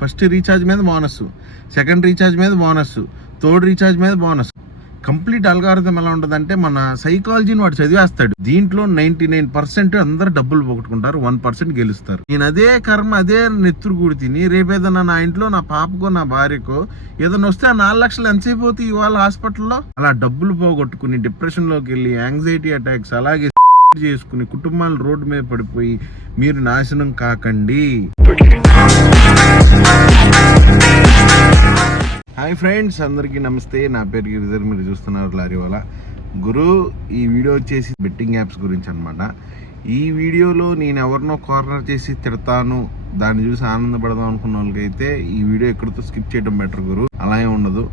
First recharge మీద bonus second recharge మీద bonus third recharge మీద బోనస్ కంప్లీట్ అల్గారిథం ఎలా ఉంటుందంటే మన సైకాలజీని వాడు చదివేస్తాడు. దీంట్లో నైన్టీ నైన్ పర్సెంట్ అందరు డబ్బులు పోగొట్టుకుంటారు వన్ పర్సెంట్ గెలుస్తారు. నేను అదే కర్మ అదే నెత్తురు కూడి తిని రేపేదన్నా నా ఇంట్లో నా పాపకో నా భార్యకో ఏదైనా వస్తే ఆ నాలుగు లక్షలు ఎంతసేపు అవుతాయి ఇవాళ హాస్పిటల్లో? అలా డబ్బులు పోగొట్టుకుని డిప్రెషన్లోకి వెళ్ళి యాంగ్జైటీ అటాక్స్ అలాగే చేసుకుని కుటుంబాలు రోడ్డు మీద పడిపోయి మీరు నాశనం కాకండి. హాయ్ ఫ్రెండ్స్ అందరికీ నమస్తే. నా పేరు గిరిధర్ మీరు చూస్తున్నారు లారీ వాళ్ళ. గురు ఈ వీడియో వచ్చేసి బెట్టింగ్ యాప్స్ గురించి అనమాట ఈ వీడియోలో నేను ఎవరినో కార్నర్ చేసి తిడతాను దాన్ని చూసి ఆనందపడదాం అనుకున్న వాళ్ళకైతే ఈ వీడియో ఎక్కడితో స్కిప్ చేయడం బెటర్ గురు. అలా ఉండదు.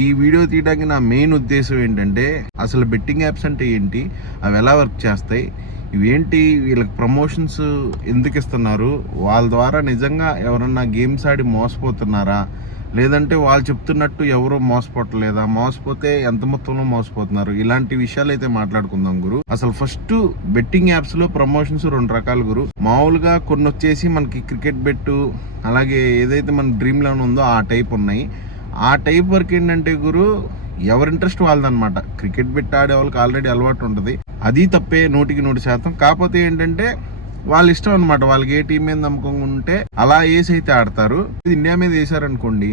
ఈ వీడియో తీయడానికి నా మెయిన్ ఉద్దేశం ఏంటంటే అసలు బెట్టింగ్ యాప్స్ అంటే ఏంటి? అవి ఎలా వర్క్ చేస్తాయి? ఇవేంటి వీళ్ళకి ప్రమోషన్స్ ఎందుకు ఇస్తున్నారు? వాళ్ళ ద్వారా నిజంగా ఎవరన్నా గేమ్స్ ఆడి మోసపోతున్నారా? లేదంటే వాళ్ళు చెప్తున్నట్టు ఎవరో మోసపోవట్లేదా? మోసపోతే ఎంత మొత్తంలో మోసపోతున్నారు? ఇలాంటి విషయాలు అయితే మాట్లాడుకుందాం గురు. అసలు ఫస్ట్ బెట్టింగ్ యాప్స్లో ప్రమోషన్స్ రెండు రకాలు గురు. మామూలుగా కొన్ని వచ్చేసి మనకి క్రికెట్ బెట్టు అలాగే ఏదైతే మన డ్రీమ్ లోన్ ఉందో ఆ టైప్ ఉన్నాయి. ఆ టైప్ వరకు ఏంటంటే గురు ఎవరి ఇంట్రెస్ట్ వాళ్ళదన్నమాట. క్రికెట్ బెట్ ఆడే వాళ్ళకి ఆల్రెడీ అలవాటు ఉంటుంది. అది తప్పే నూటికి నూటి శాతం. కాకపోతే ఏంటంటే వాళ్ళ ఇష్టం అనమాట వాళ్ళకి ఏ టీం మీద నమ్మకం ఉంటే అలా వేసి అయితే ఆడతారు. ఇండియా మీద వేసారనుకోండి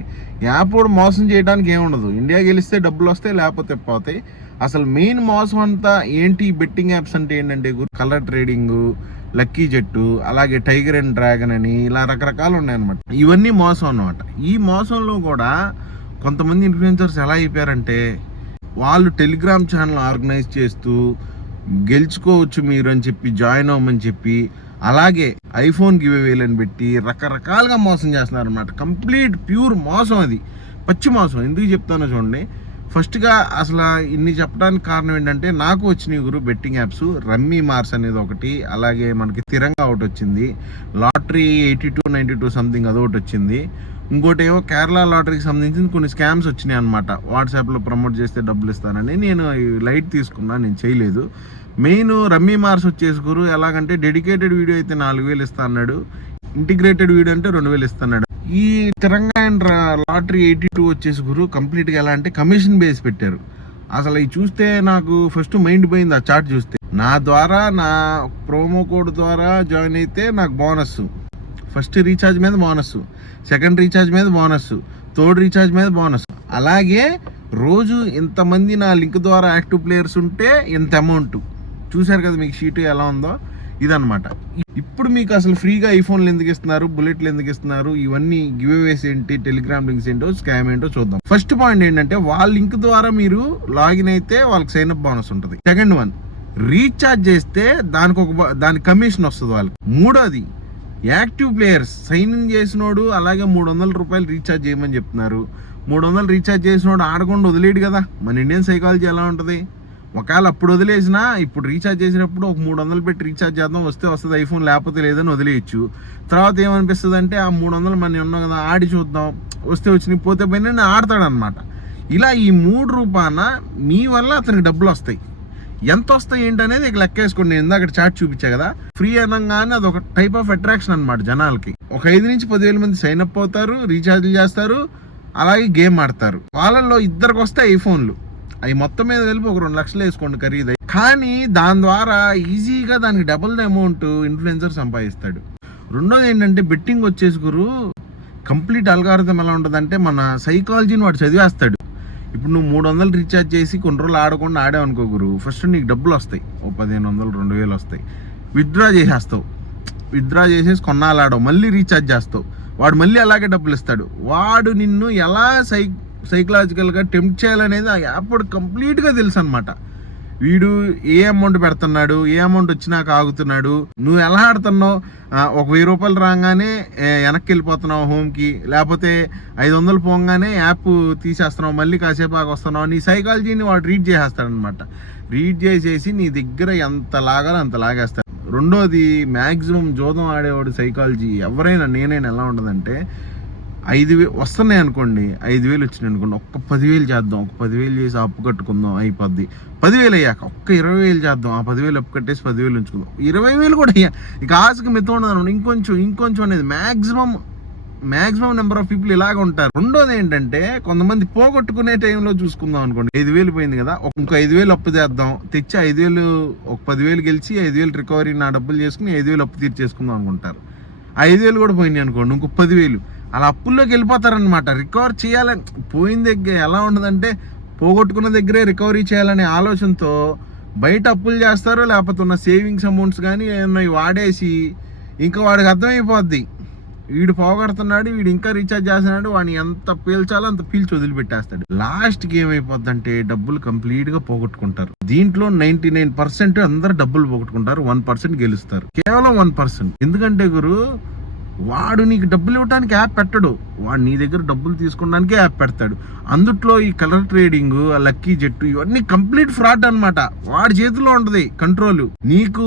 యాప్ కూడా మోసం చేయడానికి ఏముండదు ఇండియా గెలిస్తే డబ్బులు వస్తాయి లేకపోతే పోతాయి అసలు మెయిన్ మోసం అంతా ఏంటి? బెట్టింగ్ యాప్స్ అంటే ఏంటంటే కలర్ ట్రేడింగ్ లక్కీ జట్టు అలాగే టైగర్ అండ్ డ్రాగన్ అని ఇలా రకరకాలు ఉన్నాయన్నమాట. ఇవన్నీ మోసం అనమాట ఈ మోసంలో కూడా కొంతమంది ఇన్ఫ్లుయెన్సర్స్ ఎలా అయిపోయారంటే వాళ్ళు టెలిగ్రామ్ ఛానల్ ఆర్గనైజ్ చేస్తూ గెలుచుకోవచ్చు మీరు అని చెప్పి జాయిన్ అవ్వమని చెప్పి అలాగే ఐఫోన్ గివ్ వేలని పెట్టి రకరకాలుగా మోసం చేస్తున్నారు అనమాట కంప్లీట్ ప్యూర్ మోసం అది. పచ్చి మోసం. ఎందుకు చెప్తానో చూడండి. ఫస్ట్గా అసలు ఇన్ని చెప్పడానికి కారణం ఏంటంటే నాకు వచ్చినాయి గురు బెట్టింగ్ యాప్స్. రమ్మీ మార్స్ అనేది ఒకటి. అలాగే మనకి తిరంగా ఒకటి వచ్చింది. Lottery eighty two ninety two something అదొకటి వచ్చింది. ఇంకోటి ఏమో కేరళ లాటరీకి సంబంధించిన కొన్ని స్కామ్స్ వచ్చినాయి అనమాట వాట్సాప్లో ప్రమోట్ చేస్తే డబ్బులు ఇస్తానని నేను లైట్ తీసుకున్నా నేను చేయలేదు. మెయిన్ రమ్మీ మార్స్ వచ్చేసుకురు. ఎలాగంటే డెడికేటెడ్ వీడియో అయితే నాలుగు వేలు ఇస్తా అన్నాడు. ఇంటిగ్రేటెడ్ వీడియో అంటే రెండు వేలు ఇస్తున్నాడు ఈ తెలంగాణ లాటరీ ఎయిటీ టూ వచ్చేసి గురు కంప్లీట్గా ఎలా అంటే కమిషన్ బేస్ పెట్టారు. అసలు ఇది చూస్తే నాకు ఫస్ట్ మైండ్ పోయింది ఆ చార్ట్ చూస్తే. నా ద్వారా నా ప్రోమో కోడ్ ద్వారా జాయిన్ అయితే నాకు బోనస్ ఫస్ట్ రీఛార్జ్ మీద బోనస్ సెకండ్ రీఛార్జ్ మీద బోనస్ థర్డ్ రీఛార్జ్ మీద బోనస్. అలాగే రోజు ఇంతమంది నా లింక్ ద్వారా యాక్టివ్ ప్లేయర్స్ ఉంటే ఇంత అమౌంట్? చూశారు కదా మీకు షీట్ ఎలా ఉందో? ఇదనమాట ఇప్పుడు మీకు అసలు ఫ్రీగా ఐఫోన్లు ఎందుకు ఇస్తున్నారు? బుల్లెట్లు ఎందుకు ఇస్తున్నారు? ఇవన్నీ గివ్ అవేస్ ఏంటి? టెలిగ్రామ్ లింక్స్ ఏంటో స్కామ్ ఏంటో చూద్దాం. ఫస్ట్ పాయింట్ ఏంటంటే వాళ్ళ లింక్ ద్వారా మీరు లాగిన్ అయితే వాళ్ళకి సైన్ అప్ బోనస్ ఉంటుంది. సెకండ్ వన్ రీఛార్జ్ చేస్తే దానికి ఒక బ- దానికి కమిషన్ వస్తుంది వాళ్ళకి. మూడోది యాక్టివ్ ప్లేయర్స్ సైన్ ఇన్ చేసినోడు అలాగే మూడు వందల రూపాయలు రీఛార్జ్ చేయమని చెప్తున్నారు. మూడు వందలు రీఛార్జ్ చేసినోడు ఆడకుండా వదిలేడు కదా. మన ఇండియన్ సైకాలజీ ఎలా ఉంటుంది? ఒకవేళ అప్పుడు వదిలేసినా ఇప్పుడు రీఛార్జ్ చేసినప్పుడు ఒక మూడు వందలు పెట్టి రీఛార్జ్ చేద్దాం వస్తే వస్తుంది ఐఫోన్ లేకపోతే లేదని వదిలేయచ్చు. తర్వాత ఏమనిపిస్తుంది అంటే ఆ మూడు వందలు మనం ఉన్నాం కదా ఆడి చూద్దాం వస్తే వచ్చి పోతే పోయినా ఆడతాడనమాట ఇలా ఈ మూడు రూపాన మీ వల్ల అతనికి డబ్బులు వస్తాయి. ఎంత వస్తాయి ఏంటనేది ఇక లెక్క వేసుకోండి నేను ఇందాక చాట్ చూపించా కదా. ఫ్రీ అనగానే అది ఒక టైప్ ఆఫ్ అట్రాక్షన్ అనమాట జనాలకి. ఒక ఐదు నుంచి పదివేల మంది సైన్ అప్ అవుతారు రీఛార్జ్లు చేస్తారు అలాగే గేమ్ ఆడతారు. వాళ్ళల్లో ఇద్దరికి వస్తే ఐఫోన్లు అవి మొత్తం మీద కలిపి ఒక రెండు లక్షలు వేసుకోండి ఖరీదు. కానీ దాని ద్వారా ఈజీగా దానికి డబుల్ ద అమౌంట్ ఇన్ఫ్లుయెన్సర్ సంపాదిస్తాడు. రెండోది ఏంటంటే బెట్టింగ్ వచ్చేసి గురు కంప్లీట్ అల్గారిథం ఎలా ఉంటుందంటే మన సైకాలజీని వాడు చదివేస్తాడు. ఇప్పుడు నువ్వు మూడు వందలు రీఛార్జ్ చేసి కొన్ని రోజులు ఆడకుండా ఆడావు అనుకో గురు. ఫస్ట్ నీకు డబ్బులు వస్తాయి. ఓ పదిహేను వందలు రెండు వేలు వస్తాయి. విత్డ్రా చేసేస్తావు. విత్డ్రా చేసేసి కొన్నాళ్ళు మళ్ళీ రీఛార్జ్ చేస్తావు. వాడు మళ్ళీ అలాగే డబ్బులు ఇస్తాడు. వాడు నిన్ను ఎలా సై సైకలాజికల్గా టెంప్ట్ చేయాలనేది ఆ యాప్ కంప్లీట్గా తెలుసు అనమాట వీడు ఏ అమౌంట్ పెడుతున్నాడు ఏ అమౌంట్ వచ్చినాక ఆగుతున్నాడు నువ్వు ఎలా ఆడుతున్నావు? ఒక వెయ్యి రూపాయలు రాగానే వెనక్కి వెళ్ళిపోతున్నావు హోమ్కి లేకపోతే ఐదు వందలు పోగానే యాప్ తీసేస్తున్నావు మళ్ళీ కాసేపు ఆగి వస్తున్నావు. నీ సైకాలజీని వాడు రీడ్ చేసేస్తాడనమాట రీడ్ చేసేసి నీ దగ్గర ఎంత లాగాలో అంత లాగేస్తాడు. రెండోది మ్యాక్సిమం జోదం ఆడేవాడు సైకాలజీ ఎవరైనా నేనైనా ఎలా ఉండదంటే ఐదు వేలు వస్తున్నాయి అనుకోండి ఐదు వేలు వచ్చినాయి అనుకోండి ఒక్క పదివేలు చేద్దాం ఒక పదివేలు చేసి అప్పు కట్టుకుందాం అయిపోద్ది. పదివేలు అయ్యాక ఒక్క ఇరవై వేలు చేద్దాం ఆ పదివేలు అప్పు కట్టేసి పదివేలు ఉంచుకుందాం. ఇరవై వేలు కూడా అయ్యా. ఇక ఆశకు మితం ఉండదు ఇంకొంచెం ఇంకొంచెం అనేది maximum maximum number of people ఇలాగ ఉంటారు. రెండోది ఏంటంటే కొంతమంది పోగొట్టుకునే టైంలో చూసుకుందాం అనుకోండి. ఐదు వేలు పోయింది కదా ఇంకో ఐదు వేలు అప్పు చేద్దాం తెచ్చి ఐదు వేలు ఒక పదివేలు గెలిచి ఐదు వేలు రికవరీ నా డబ్బులు చేసుకుని ఐదు వేలు అప్పు తీర్చేసుకుందాం అనుకుంటారు. ఐదు వేలు కూడా పోయినాయి అనుకోండి ఇంకో పదివేలు. అలా అప్పుల్లోకి వెళ్ళిపోతారనమాట రికవర్ చేయాలని పోయిన దగ్గర ఎలా ఉండదంటే పోగొట్టుకున్న దగ్గరే రికవరీ చేయాలనే ఆలోచనతో బయట అప్పులు చేస్తారు లేకపోతే ఉన్న సేవింగ్స్ అమౌంట్స్ కానీ ఏమన్నా వాడేసి ఇంకా వాడికి అర్థమైపోద్ది. వీడు పోగొడుతున్నాడు వీడు ఇంకా రీఛార్జ్ చేస్తున్నాడు వాడిని ఎంత పీల్చాలో అంత పీల్చి వదిలిపెట్టేస్తాడు. లాస్ట్కి ఏమైపోద్దంటే డబ్బులు కంప్లీట్గా పోగొట్టుకుంటారు. దీంట్లో నైన్టీ నైన్ పర్సెంట్ అందరు డబ్బులు పోగొట్టుకుంటారు వన్ పర్సెంట్ గెలుస్తారు. కేవలం వన్ పర్సెంట్ ఎందుకంటే గురు వాడు నీకు డబ్బులు ఇవ్వడానికి యాప్ పెట్టడు. వాడు నీ దగ్గర డబ్బులు తీసుకోవడానికే యాప్ పెడతాడు. అందుట్లో ఈ కలర్ ట్రేడింగ్ లక్కీ జట్టు ఇవన్నీ కంప్లీట్ ఫ్రాడ్ అనమాట వాడి చేతిలో ఉంటది కంట్రోల్. నీకు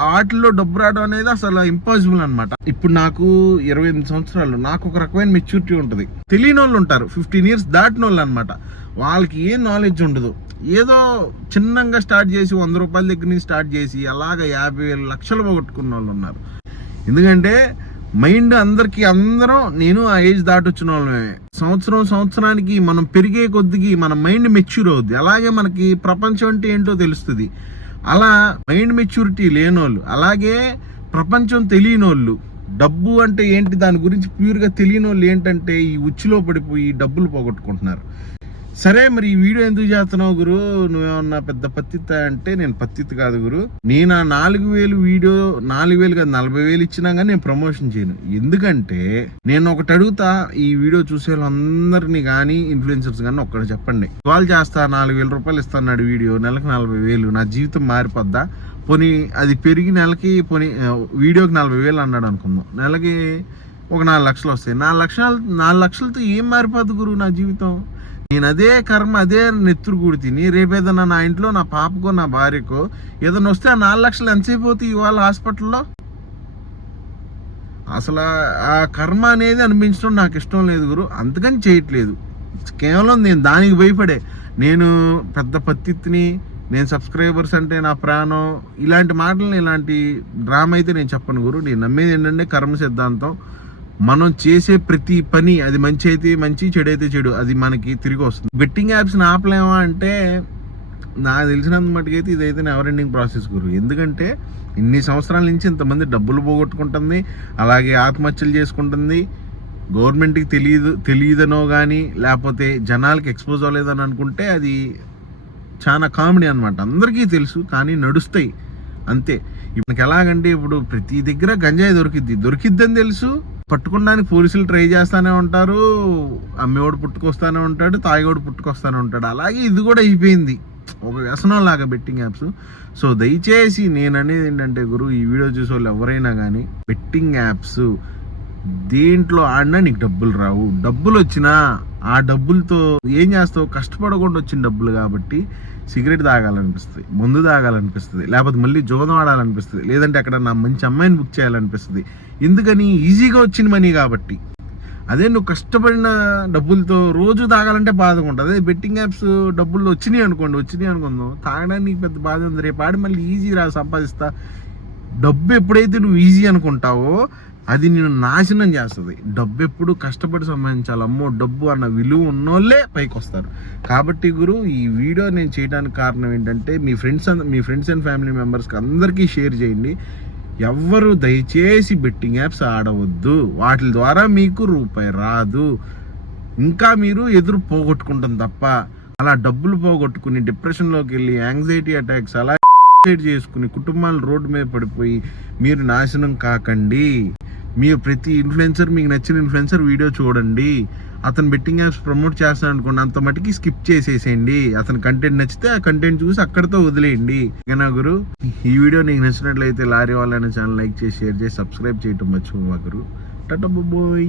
ఆటల్లో డబ్బు రావడం అనేది అసలు ఇంపాసిబుల్ అనమాట ఇప్పుడు నాకు ఇరవై ఎనిమిది సంవత్సరాలు. నాకు ఒక రకమైన మెచ్యూరిటీ ఉంటుంది. తెలియని వాళ్ళు ఉంటారు. ఫిఫ్టీన్ ఇయర్స్ దాటిన వాళ్ళు అనమాట వాళ్ళకి ఏ నాలెడ్జ్ ఉండదు. ఏదో చిన్నంగా స్టార్ట్ చేసి వంద రూపాయల దగ్గర నుంచి స్టార్ట్ చేసి అలాగ యాభై వేల లక్షలు పోగొట్టుకున్న వాళ్ళు ఉన్నారు. ఎందుకంటే మైండ్ అందరికి అందరం నేను ఆ ఏజ్ దాటొచ్చిన వాళ్ళమే. సంవత్సరం సంవత్సరానికి మనం పెరిగే కొద్దికి మన మైండ్ మెచ్యూర్ అవుద్ది. అలాగే మనకి ప్రపంచం అంటే ఏంటో తెలుస్తుంది. అలా మైండ్ మెచ్యూరిటీ లేనోళ్ళు అలాగే ప్రపంచం తెలియనోళ్ళు డబ్బు అంటే ఏంటి దాని గురించి ప్యూర్గా తెలియని వాళ్ళు ఏంటంటే ఈ ఉచ్చులో పడిపోయి డబ్బులు పోగొట్టుకుంటున్నారు. సరే మరి ఈ వీడియో ఎందుకు చేస్తున్నావు గురు? నువ్వేమన్నా పెద్ద పత్తిత్త అంటే నేను పత్తిత్ కాదు గురు. నేను ఆ నాలుగు వేలు వీడియో నాలుగు వేలు కాదు నలభై వేలు ఇచ్చినా కానీ నేను ప్రమోషన్ చేయను. ఎందుకంటే నేను ఒకటి అడుగుతా ఈ వీడియో చూసే వాళ్ళందరినీ కానీ ఇన్ఫ్లుయెన్సర్స్ కానీ ఒక్కటి చెప్పండి. కాల్ చేస్తా నాలుగు వేల రూపాయలు ఇస్తాన్నాడు వీడియో నెలకు నలభై వేలు. నా జీవితం మారిపోద్దా? పోనీ అది పెరిగి నెలకి పోనీ వీడియోకి నలభై వేలు అన్నాడు అనుకుందాం. నెలకి ఒక నాలుగు లక్షలు వస్తాయి. నాలుగు లక్షలు నాలుగు లక్షలతో ఏం మారిపోద్ది గురువు నా జీవితం? నేను అదే కర్మ అదే నెత్తురు కూడి తిని రేపేదన్నా నా ఇంట్లో నా పాపకో నా భార్యకో ఏదైనా వస్తే ఆ నాలుగు లక్షలు ఎంతసేపు అవుతాయి ఇవాళ హాస్పిటల్లో? అసలు ఆ- కర్మ అనేది అనిపించడం నాకు ఇష్టం లేదు గురు. అందుకని చేయట్లేదు. కేవలం నేను దానికి భయపడే. నేను పెద్ద పత్తిత్ని నేను సబ్స్క్రైబర్స్ అంటే నా ప్రాణం. ఇలాంటి మాటలు ఇలాంటి డ్రామా అయితే నేను చెప్పను గురు. నేను నమ్మేది ఏంటంటే కర్మ సిద్ధాంతం. మనం చేసే ప్రతి పని అది మంచి అయితే మంచి చెడు అయితే చెడు అది మనకి తిరిగి వస్తుంది. బెట్టింగ్ యాప్స్ ఆపలేమా అంటే నాకు తెలిసినంత మటుకైతే ఇదైతే నెవర్ ఎండింగ్ ప్రాసెస్ గురు. ఎందుకంటే ఇన్ని సంవత్సరాల నుంచి ఇంతమంది డబ్బులు పోగొట్టుకుంటుంది అలాగే ఆత్మహత్యలు చేసుకుంటుంది. గవర్నమెంట్కి తెలియదు తెలియదనో కానీ లేకపోతే జనాలకి ఎక్స్పోజ్ అవ్వలేదని అనుకుంటే అది చాలా కామెడీ అనమాట అందరికీ తెలుసు కానీ నడుస్తాయి. అంతే. ఇప్పుడు ఎలాగంటే ఇప్పుడు ప్రతి దగ్గర గంజాయి దొరికిద్ది. దొరికిద్దని తెలుసు పట్టుకోవడానికి పోలీసులు ట్రై చేస్తానే ఉంటారు అమ్మేవాడు పుట్టుకొస్తానే ఉంటాడు తాగేవాడు పుట్టుకొస్తానే ఉంటాడు. అలాగే ఇది కూడా అయిపోయింది. ఒక వ్యసనం లాగా బెట్టింగ్ యాప్స్. సో దయచేసి నేను అనేది ఏంటంటే గురు ఈ వీడియో చూసే వాళ్ళు ఎవరైనా కానీ బెట్టింగ్ యాప్స్ దీంట్లో ఆడినా నీకు డబ్బులు రావు. డబ్బులు వచ్చినా ఆ డబ్బులతో ఏం చేస్తావు? కష్టపడకుండా వచ్చిన డబ్బులు కాబట్టి సిగరెట్ తాగాలనిపిస్తుంది మందు తాగాలనిపిస్తుంది లేకపోతే మళ్ళీ జోదం ఆడాలనిపిస్తుంది లేదంటే అక్కడ నా మంచి అమ్మాయిని బుక్ చేయాలనిపిస్తుంది. ఎందుకని? ఈజీగా వచ్చిన మనీ కాబట్టి. అదే నువ్వు కష్టపడిన డబ్బులతో రోజు తాగాలంటే బాధగా ఉంటుంది. అదే బెట్టింగ్ యాప్స్ డబ్బులు వచ్చినాయి అనుకోండి వచ్చినాయి అనుకుందాం తాగడానికి పెద్ద బాధ ఉంది రేపు మళ్ళీ ఈజీ రా సంపాదిస్తా. డబ్బు ఎప్పుడైతే నువ్వు ఈజీ అనుకుంటావో అది నేను నాశనం చేస్తుంది. డబ్బు ఎప్పుడు కష్టపడి సంపాదించాలి అమ్మో డబ్బు అన్న విలువ ఉన్నోళ్ళే పైకి వస్తారు కాబట్టి గురు ఈ వీడియో నేను చేయడానికి కారణం ఏంటంటే మీ ఫ్రెండ్స్ మీ ఫ్రెండ్స్ అండ్ ఫ్యామిలీ మెంబర్స్కి అందరికీ షేర్ చేయండి. ఎవ్వరు దయచేసి బెట్టింగ్ యాప్స్ ఆడవద్దు. వాటి ద్వారా మీకు రూపాయి రాదు. ఇంకా మీరు ఎదురు పోగొట్టుకుంటాం తప్ప అలా డబ్బులు పోగొట్టుకుని డిప్రెషన్లోకి వెళ్ళి యాంగ్జైటీ అటాక్స్ అలా చేసుకుని కుటుంబాలు రోడ్డు మీద పడిపోయి మీరు నాశనం కాకండి. మీరు ప్రతి ఇన్ఫ్లుయెన్సర్ మీకు నచ్చిన ఇన్ఫ్లుయెన్సర్ వీడియో చూడండి. అతను బెట్టింగ్ యాప్స్ ప్రమోట్ చేస్తాను అనుకోండి అంత మటుకి స్కిప్ చేసేసేయండి. అతని కంటెంట్ నచ్చితే ఆ కంటెంట్ చూసి అక్కడితో వదిలేయండి. ఓకేనా గురు? ఈ వీడియో నీకు నచ్చినట్లయితే లారీ వాళ్ళ ఛానల్ లైక్ చేసి షేర్ చేసి సబ్స్క్రైబ్ చేయటం మర్చిపోవా గురు. టటా బాయ్